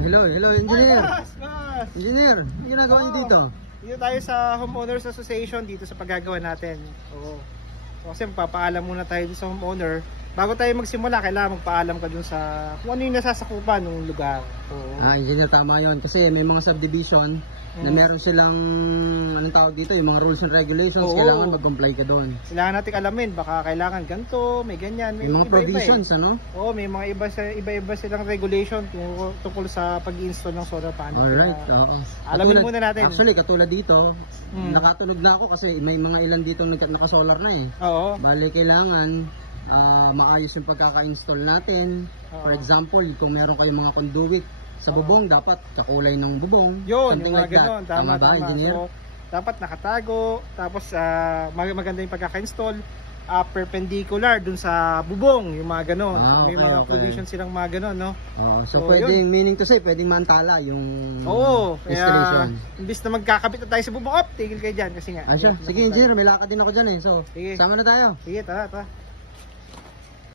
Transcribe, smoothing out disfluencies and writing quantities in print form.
Hello, engineer. Boss! Engineer, ano ginagawa niyo dito? Dito tayo sa Homeowners Association, dito sa paggagawa natin. Oo. So, kasi magpapaalam muna tayo dito sa homeowner. Bago tayo magsimula, kailangan magpaalam ka dun sa kung ano yung nasasakupan ng lugar. Oo. Engineer, tama yon. Kasi may mga subdivision na meron silang, anong tawag dito, yung mga rules and regulations. Oo. Kailangan mag-comply ka doon. Kailangan natin alamin, baka kailangan ganito, may ganyan. May mga provisions, ano? Oo, may mga iba-iba silang regulation tungkol sa pag-install ng solar panel. Alright, oo. Alamin muna natin. Actually, katulad dito, nakatunog na ako kasi may mga ilan dito naka-solar na eh. Oo. Bali, kailangan maayos yung pagkaka-install natin. For example, kung meron kayong mga conduit sa bubong, dapat kakulay ng bubong. Yun, something yung mga like that. ganon. Tama ba, engineer? So, dapat nakatago, tapos maganda yung pagkaka-install, perpendicular dun sa bubong, yung mga ganon. May mga provisions silang mga ganon, no? So pwedeng, meaning to say, pwedeng mantala yung installation. Kaya, imbis na magkakabit na tayo sa bubong, tigil kayo dyan kasi nga. Sige, engineer, may lakad din ako dyan eh. So, sige, sama na tayo. sige, tara.